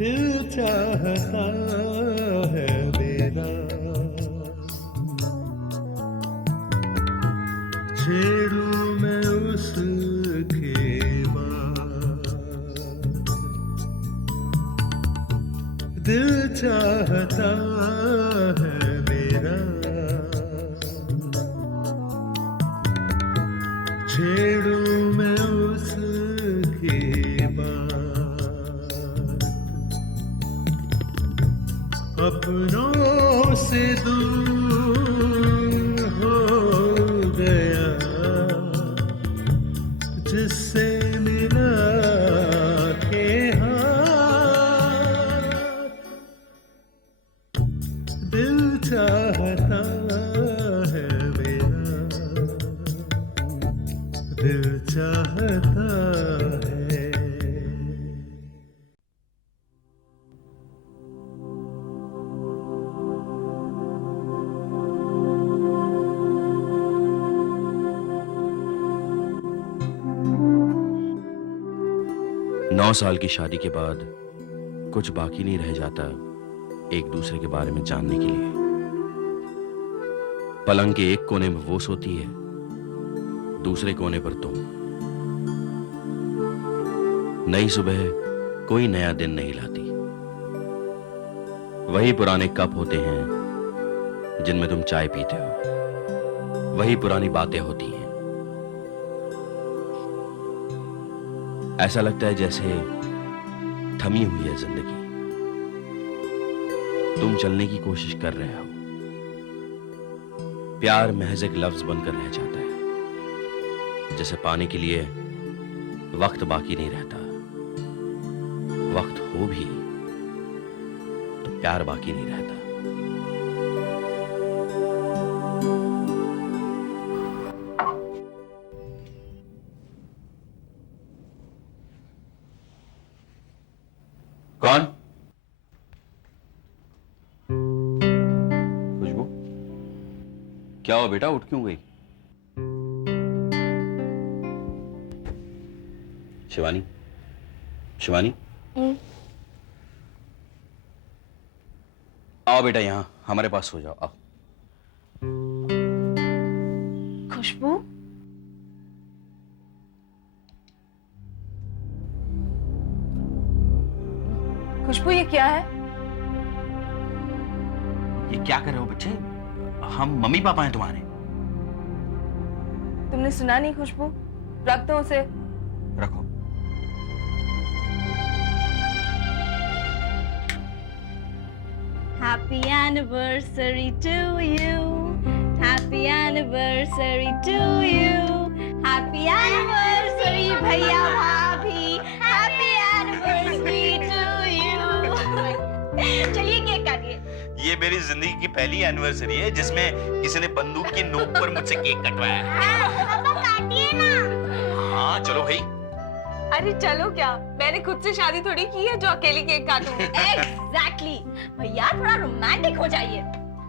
दिल चाहता है मेरा, छेड़ूं मैं उसके बाद। दिल चाहता है मेरा, छेड़ूं मैं उसके बाद। अपनों से दूर हो गया, जिससे मिला के हाथ। दिल चाहता है मेरा, दिल चाहता है। 9 साल की शादी के बाद कुछ बाकी नहीं रह जाता एक दूसरे के बारे में जानने के लिए। पलंग के एक कोने में वो सोती है, दूसरे कोने पर तुम। नई सुबह कोई नया दिन नहीं लाती। वही पुराने कप होते हैं जिनमें तुम चाय पीते हो, वही पुरानी बातें होती हैं। ऐसा लगता है जैसे थमी हुई है जिंदगी, तुम चलने की कोशिश कर रहे हो। प्यार महज एक लफ्ज बनकर रह जाता है, जैसे पाने के लिए वक्त बाकी नहीं रहता। वक्त हो भी तो प्यार बाकी नहीं रहता। कौन? खुशबू, क्या हुआ बेटा, उठ क्यों गई? शिवानी, शिवानी, आओ बेटा, यहां हमारे पास सो जाओ। आओ। खुशबू, खुशबू ये क्या है? ये क्या कर रहे हो बच्चे? हम मम्मी पापा हैं तुम्हारे। तुमने सुना नहीं खुशबू? रख दो उसे। रखो। Happy anniversary to you. Happy anniversary to you. Happy anniversary भैया भाभी. Happy anniversary to you. चलिए केक काटिए। ये मेरी जिंदगी की पहली एनिवर्सरी है जिसमें किसी ने बंदूक की नोक पर मुझसे केक कटवाया है। पापा काटिए ना। हाँ चलो भाई। अरे चलो क्या, मैंने खुद से शादी थोड़ी की है जो अकेली केक काटूं। Exactly. भैया थोड़ा रोमांटिक हो जाइए।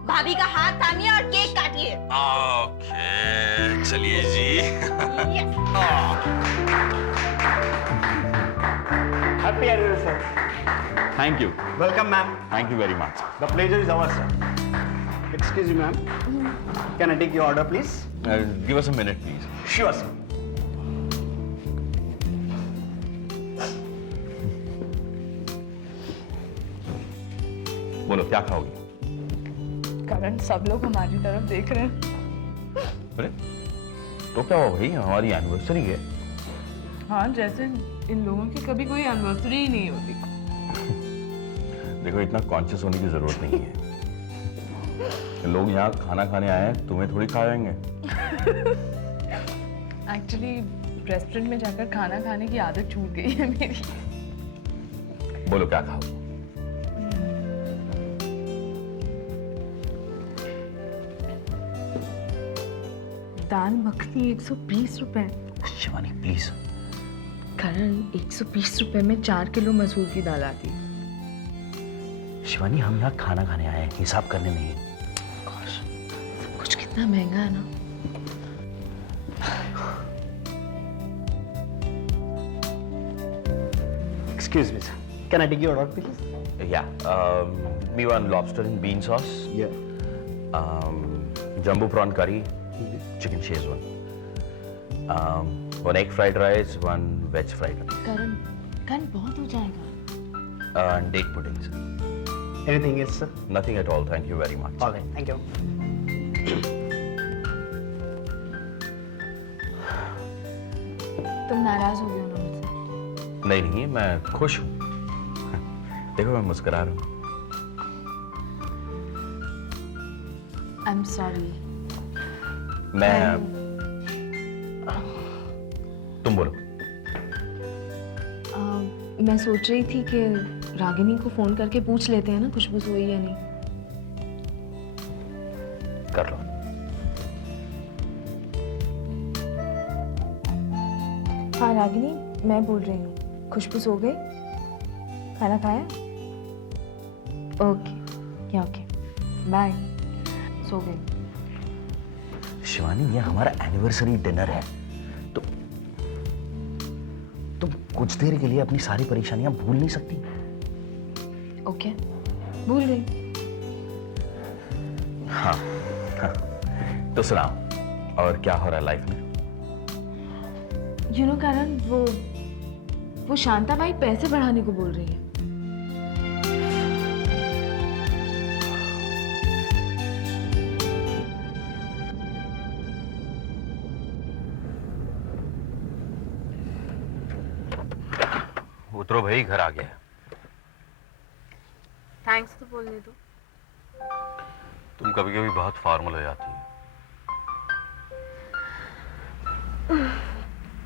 भाभी का हाथ थामिए और केक काटिए। ओके, चलिए जी। Yes. Happy anniversary. Thank you. Welcome, ma'am. Thank you very much. The pleasure is ours, sir. Excuse me, ma'am. Can I take your order, please? Give us a minute, please. Sure, sir. बोलो क्या खाओगी? करण, सब लोग हमारी तरफ देख रहे हैं। अरे तो क्या हुआ भाई, हमारी एनिवर्सरी है। हाँ, जैसे इन लोगों की कभी कोई एनिवर्सरी ही नहीं होती। देखो इतना कॉन्शियस होने की जरूरत नहीं है। लोग यहाँ खाना खाने आए हैं, तुम्हें थोड़ी खाएंगे। एक्चुअली रेस्टोरेंट में जाकर खाना खाने की आदत छूट गई है मेरी। बोलो क्या खाओ? दाल मखनी 120 रुपए। शिवानी प्लीज। करण, 120 रुपए में 4 किलो मसूर की दाल आती। शिवानी हम यहाँ खाना खाने आए हैं, हिसाब करने नहीं। सब कुछ कितना महंगा है ना। Excuse me, sir. Can I take your order, please? Yeah, me one lobster in bean sauce, Yeah. jumbo prawn curry, chicken Szechuan, one egg fried rice, one veg fried rice, करण बहुत हो जाएगा। and date pudding, sir. Anything else, sir? Nothing at all, thank you very much. All right. Thank you. तुम नाराज हो गए हो ना मुझसे? नहीं नहीं, मैं खुश हूँ। देखो मैं मुस्कुरा रहा हूँ। I'm sorry. तुम बोलो। मैं सोच रही थी कि रागिनी को फोन करके पूछ लेते हैं ना खुशबू सोई या नहीं। कर लो। हाँ रागिनी, मैं बोल रही हूँ। खुशबू सो गई? खाना खाया? ओके, या ओके, बाय। सो गई। शिवानी, ये हमारा एनिवर्सरी डिनर है, तो तुम कुछ देर के लिए अपनी सारी परेशानियां भूल नहीं सकती? ओके, भूल गई। हाँ, हाँ। तो सुनाओ, और क्या हो रहा है लाइफ में? यू नो करण, वो शांताबाई पैसे बढ़ाने को बोल रही है। उतरो भाई, घर आ गया। थैंक्स तो बोलने दो। तुम कभी कभी बहुत फॉर्मल हो जाती है।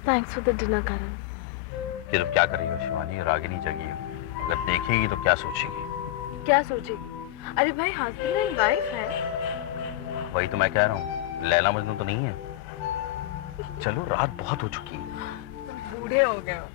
थैंक्स फॉर द डिनर करण। ये तुम क्या कर रही हो शिवानी? रागिनी जगी हो, अगर देखेगी तो क्या सोचेगी? क्या सोचेगी? अरे भाई, हस्बैंड एंड वाइफ है। वही तो मैं कह रहा हूँ, लैला मजनू तो नहीं है। चलो, रात बहुत हो चुकी है। तुम बूढ़े हो गए हो।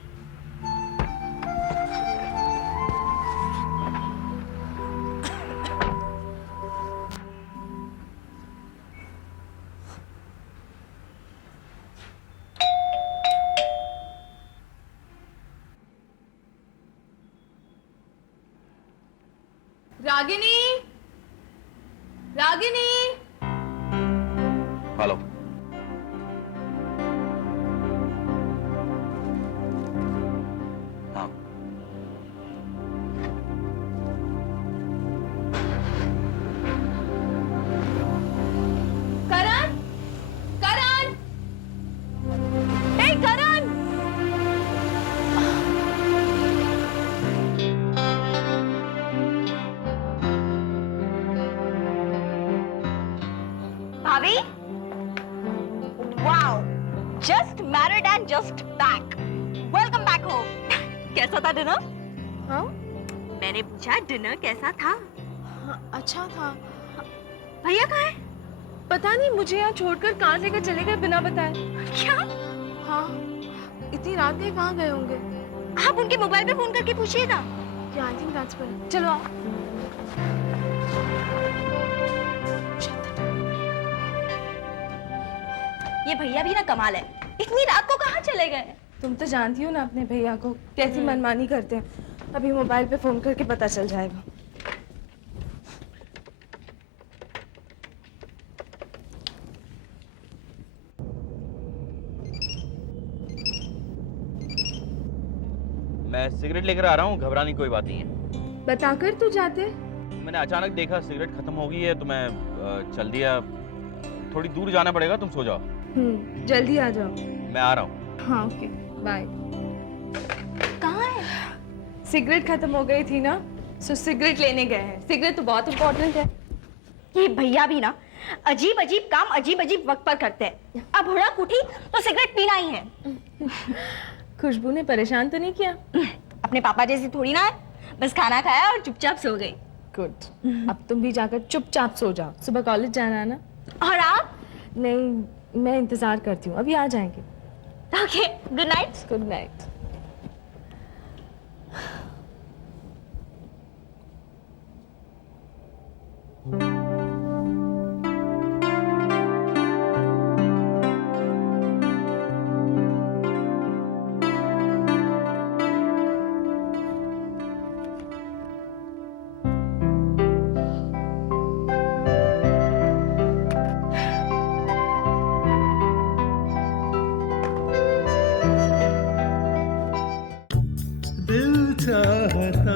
रागिनी, रागिनी। हेलो। हाँ, करण, करण, हे करण। भाभी, wow, just married and just back. Welcome back home. कैसा था डिनर? हाँ? मैंने पूछा डिनर कैसा था? हाँ, अच्छा था। भैया कहाँ है? पता नहीं, मुझे यहाँ छोड़कर कहाँ लेकर चले गए बिना बताए। क्या? हाँ, इतनी रात में कहाँ गए होंगे? आप उनके मोबाइल पे फोन करके पूछिएगा। Yeah, I think that's better. चलो आओ। ये भैया भी ना कमाल है, इतनी रात को कहाँ चले गए? तुम तो जानती हो ना अपने भैया को, कैसी मनमानी करते हैं। अभी मोबाइल पे फोन करके पता चल जाएगा। मैं सिगरेट लेकर आ रहा हूँ, घबराने की कोई बात नहीं है। बताकर तू जाते। मैंने अचानक देखा सिगरेट खत्म हो गई है, तो मैं चल दिया। थोड़ी दूर जाना पड़ेगा, तुम सो जाओ। जल्दी आ जाओ। मैं आ रहा हूँ। हाँ, ओके, बाय। कहाँ है? सिगरेट खत्म हो गई थी ना, सो सिगरेट लेने गए हैं। सिगरेट तो बहुत इम्पोर्टेंट है। ये भैया भी ना अजीब अजीब काम अजीब अजीब वक्त पर करते हैं। अब हुड़क उठी तो सिगरेट पीना ही है। खुशबू ने परेशान तो नहीं किया? अपने पापा जैसी थोड़ी ना है, बस खाना खाया और चुपचाप सो गई। गुड। अब तुम भी जाकर चुपचाप सो जाओ, सुबह कॉलेज जाना है ना। और आप? नहीं, मैं इंतजार करती हूँ, अभी आ जाएंगे। Okay, good night. Good night. चाहता